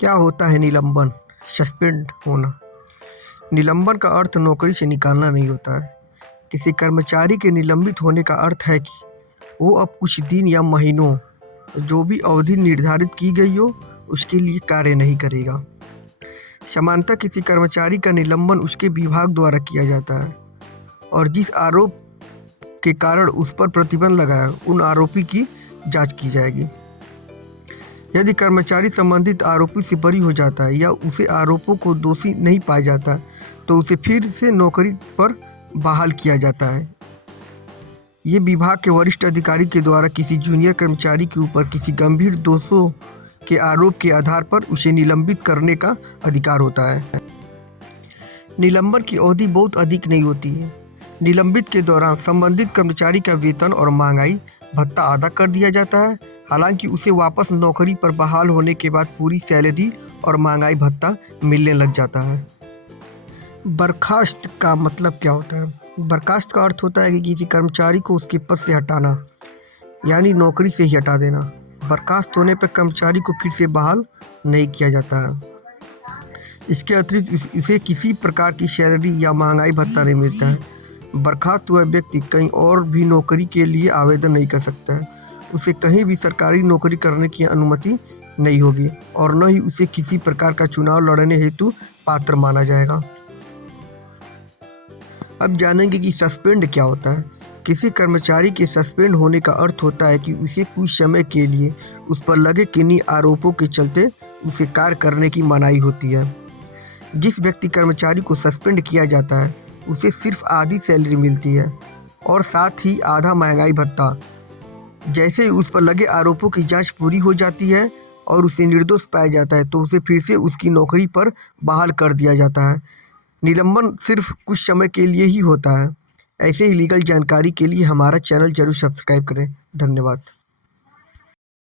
क्या होता है निलंबन? सस्पेंड होना। निलंबन का अर्थ नौकरी से निकालना नहीं होता है। किसी कर्मचारी के निलंबित होने का अर्थ है कि वो अब कुछ दिन या महीनों जो भी अवधि निर्धारित की गई हो उसके लिए कार्य नहीं करेगा। सामान्यतः किसी कर्मचारी का निलंबन उसके विभाग द्वारा किया जाता है और जिस आरोप के कारण उस पर प्रतिबंध लगा है उन आरोपी की जांच की जाएगी। यदि कर्मचारी संबंधित आरोपी से बरी हो जाता है या उसे आरोपों को दोषी नहीं पाया जाता तो उसे फिर से नौकरी पर बहाल किया जाता है। ये विभाग के वरिष्ठ अधिकारी के द्वारा किसी जूनियर कर्मचारी के ऊपर किसी गंभीर दोषों के आरोप के आधार पर उसे निलंबित करने का अधिकार होता है। निलंबन की अवधि बहुत अधिक नहीं होती है। निलंबित के दौरान संबंधित कर्मचारी का वेतन और महंगाई भत्ता आधा कर दिया जाता है। हालांकि उसे वापस नौकरी पर बहाल होने के बाद पूरी सैलरी और महंगाई भत्ता मिलने लग जाता है। बर्खास्त का मतलब क्या होता है? बर्खास्त का अर्थ होता है कि किसी कर्मचारी को उसके पद से हटाना, यानी नौकरी से ही हटा देना। बर्खास्त होने पर कर्मचारी को फिर से बहाल नहीं किया जाता है। इसके अतिरिक्त इसे किसी प्रकार की सैलरी या महंगाई भत्ता नहीं मिलता है। बर्खास्त हुआ व्यक्ति कहीं और भी नौकरी के लिए आवेदन नहीं कर सकता है। उसे कहीं भी सरकारी नौकरी करने की अनुमति नहीं होगी और न ही उसे किसी प्रकार का चुनाव लड़ने हेतु पात्र माना जाएगा। अब जानेंगे कि सस्पेंड क्या होता है। किसी कर्मचारी के सस्पेंड होने का अर्थ होता है कि उसे कुछ समय के लिए उस पर लगे किन्हीं आरोपों के चलते उसे कार्य करने की मनाही होती है। जिस व्यक्ति कर्मचारी को सस्पेंड किया जाता है उसे सिर्फ आधी सैलरी मिलती है और साथ ही आधा महंगाई भत्ता। जैसे ही उस पर लगे आरोपों की जांच पूरी हो जाती है और उसे निर्दोष पाया जाता है तो उसे फिर से उसकी नौकरी पर बहाल कर दिया जाता है। निलंबन सिर्फ कुछ समय के लिए ही होता है। ऐसे ही लीगल जानकारी के लिए हमारा चैनल जरूर सब्सक्राइब करें। धन्यवाद।